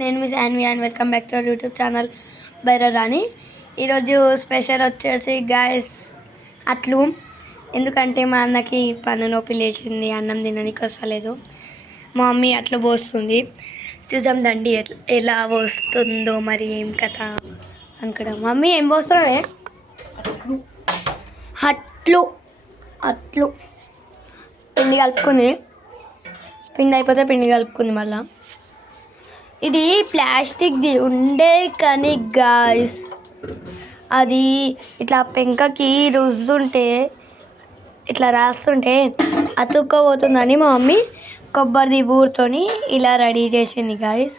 నేను మీ Sanvi and welcome back to our YouTube channel Byrarani. ఈరోజు స్పెషల్ వచ్చేసి గాయస్ అట్లు. ఎందుకంటే మా అన్నకి పన్ను నొప్పి లేచింది, అన్నం తినడానికి వస్తలేదు. మా మమ్మీ అట్లు పోస్తుంది. చూద్దాం దండి ఎలా పోస్తుందో, మరి ఏం కథ అనుకోవడం. మమ్మీ ఏం పోస్తున్నావే? అట్లు అట్లు పిండి కలుపుకుంది. పిండి అయిపోతే పిండి కలుపుకుంది. మళ్ళీ ఇది ప్లాస్టిక్ది ఉండే కానీ గాయస్ అది ఇట్లా పెంకకి రుద్దుంటే ఇట్లా రాస్తుంటే అతుక్కోబోతుందని మా మమ్మీ కొబ్బరిది బూరుతోని ఇలా రెడీ చేసింది గాయస్.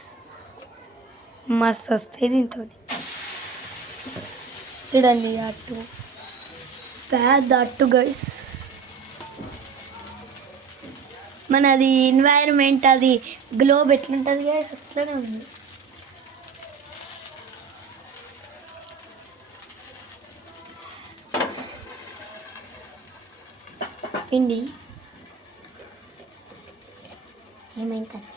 మస్తు వస్తాయి దీంతో. చూడండి అట్టు, పెద్ద అట్టు గైస్. మనది ఎన్వైరన్మెంట్, అది గ్లోబ్ ఎట్లుంటుంది గైస్ అట్లనే ఉంది. పిండి ఏమైంది కదా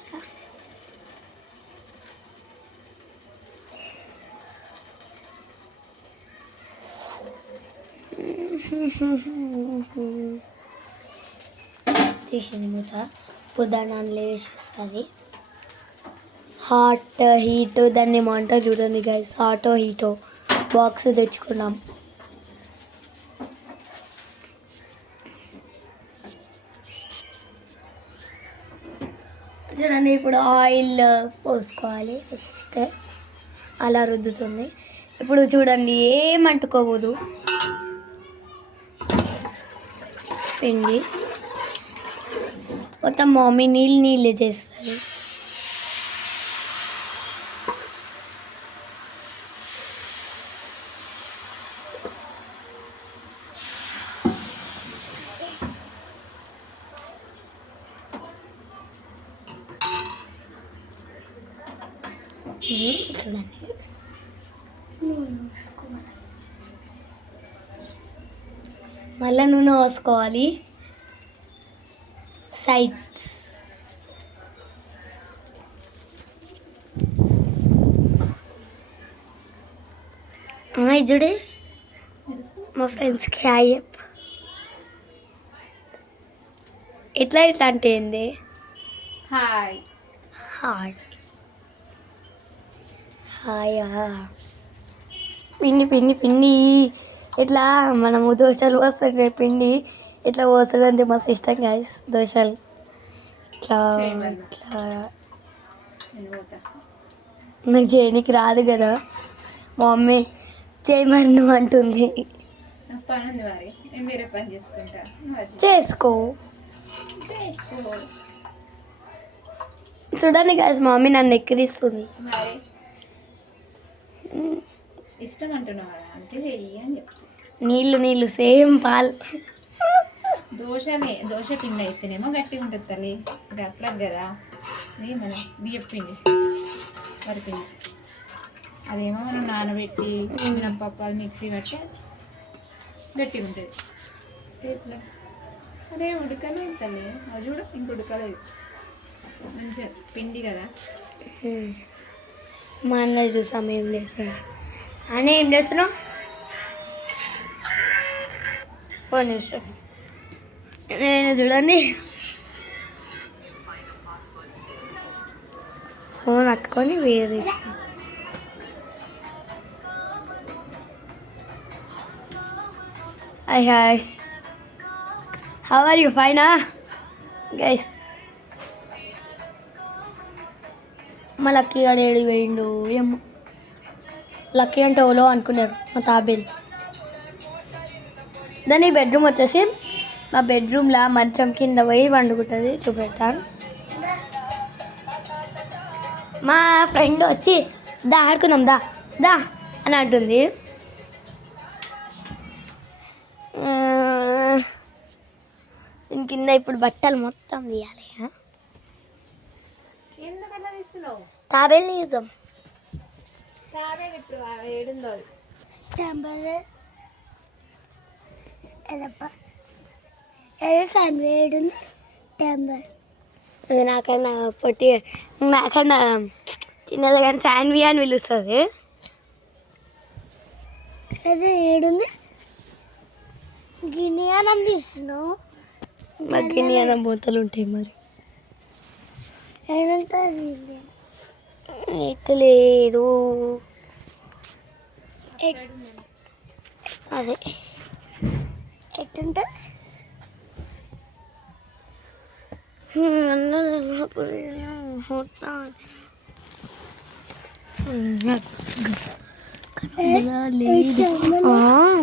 తీసింది మూత. ఇప్పుడు దాన్ని అందులో వేసేస్తుంది. హాట్ హీట్ దాన్ని ఏమంటారు చూడండి గైస్. హాటో హీటో బాక్స్ తెచ్చుకున్నాం. చూడండి ఇప్పుడు ఆయిల్ పోసుకోవాలి. ఫస్ట్ అలా రుద్దుతుంది. ఇప్పుడు చూడండి ఏమంటుకోబోదు పిండి మొత్తం. మమ్మీ నీళ్ళు చేస్తుంది. చూడండి మళ్ళీ నూనె పోసుకోవాలి. సైడ్స్ అమ్మాయి చూడే మా ఫ్రెండ్స్కి హాయ్ చెప్పు. ఎట్లా అంటే ఏంది? Hi hi hi. పిండి పిండి పిండి ఇట్లా మనము దోశలు పోస్తుంటే పిండి ఇట్లా పోస్తాడు అంటే మస్తు ఇష్టం గాయస్. దోశలు ఇట్లా ఇట్లా నాకు చేయడానికి రాదు కదా. మా మమ్మీ చేయమని అంటుంది. చేసుకో చూడండి గాయస్, మా మమ్మీ నన్ను ఎక్కిరిస్తుంది. ఇష్టం అంటున్నావు కదా, అంటే చెయ్యి అని చెప్తా. నీళ్ళు సేమ్ పాలు. దోశ పిండి అయితేనేమో గట్టిగా ఉంటుంది తల్లి. గట్లకు కదా ఇది మన బియ్యం పిండి, వరిపిండి. అదేమో మనం నానబెట్టి మినపప్పు అది మిక్సీ పట్టి గట్టిగా ఉంటుంది. ఇట్లా అదే ఉడకలేదు తల్లి, అది చూడ ఇంక ఉడకలేదు. మంచిగా పిండి కదా. మా అన్న చూసాం ఏం చేస్తున్నావు అని. ఏం చేస్తున్నావు? ఫోన్ చేస్తాను నేను. చూడండి ఫోన్ పట్టుకొని వీడియో తీస్తాను. Hi hi, how are you? ఫైనా గైస్. మా లక్కీ గాడు ఏడు వేయండు ఏమో. లక్కీ అంటే ఓలో అనుకున్నారు మా తాబేలు. దాని బెడ్రూమ్ వచ్చేసి మా బెడ్రూమ్లో మంచం కింద పోయి వండుకుంటుంది. చూపెడతాను. మా ఫ్రెండ్ వచ్చి దా ఆడుకుందాం దా దా అని అంటుంది. దీని కింద ఇప్పుడు బట్టలు మొత్తం తీయాలి. తాబేలు చూద్దాం. నాకన్నా పొట్టి, నాకన్నా చిన్నది కానీ శాన్వి అని పిలుస్తుంది. అదే ఏడుంది గిన్నె అన్నం తీస్తున్నావు. మగ్గిని అన్న మూతలు ఉంటాయి మరి. ఏడుంటుంది ఎట్టలేదు అదే ఎట్టుంటుంది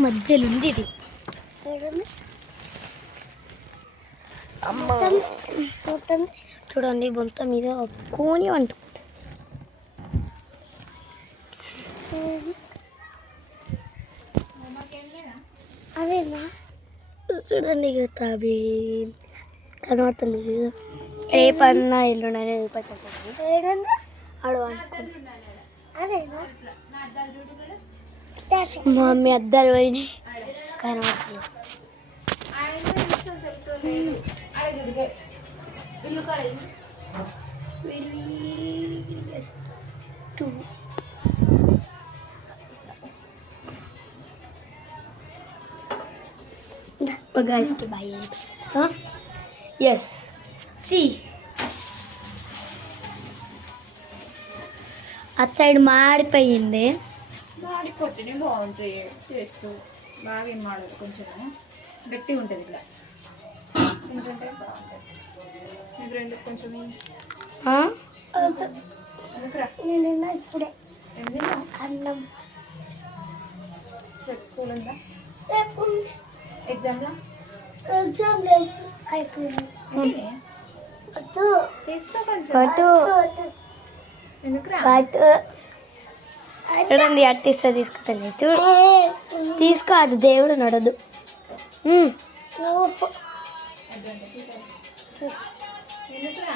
మధ్యలో ఉంది ఇది. ఏడుంది అమ్మ మొత్తం చూడండి బొంత మీద కోని అంటు. అవేనా చూడండి ఇక తాబేల్ కనబడతలేదు. రేపన్నా ఎల్లుండనే చూపించాలి. ఏడుంది ఆడు అనుకుంటా అదేనా మా మమ్మీ అద్దాలు పోయినాయి కనబడతలేదు. Guys, bye. Huh? Yes. See. అటు సైడ్ మాడిపోయింది. మాడిపోతేనే బాగుంటాయి టేస్ట్. బాగా ఏం మాడదు, కొంచెం గట్టిగా ఉంటుంది ఇట్లా. ఎందుకంటే బాగుంటుంది. ఇది రెండు కొంచెం నేను ఇప్పుడే ఎందుకు అన్నం స్కూల్ ఉందా లేకుండా ఎగ్జామ్లో ఎగ్జామ్ లేదు అయిపోయింది. వద్దు తీసుకో కొంచెం. పట్టు ఎందుకురా పట్టు చూడండి అట్టిస్తా తీసుకుంటాను. చూడు తీసుకో, అది దేవుడు నడదు. నువ్వు ఎందుకురా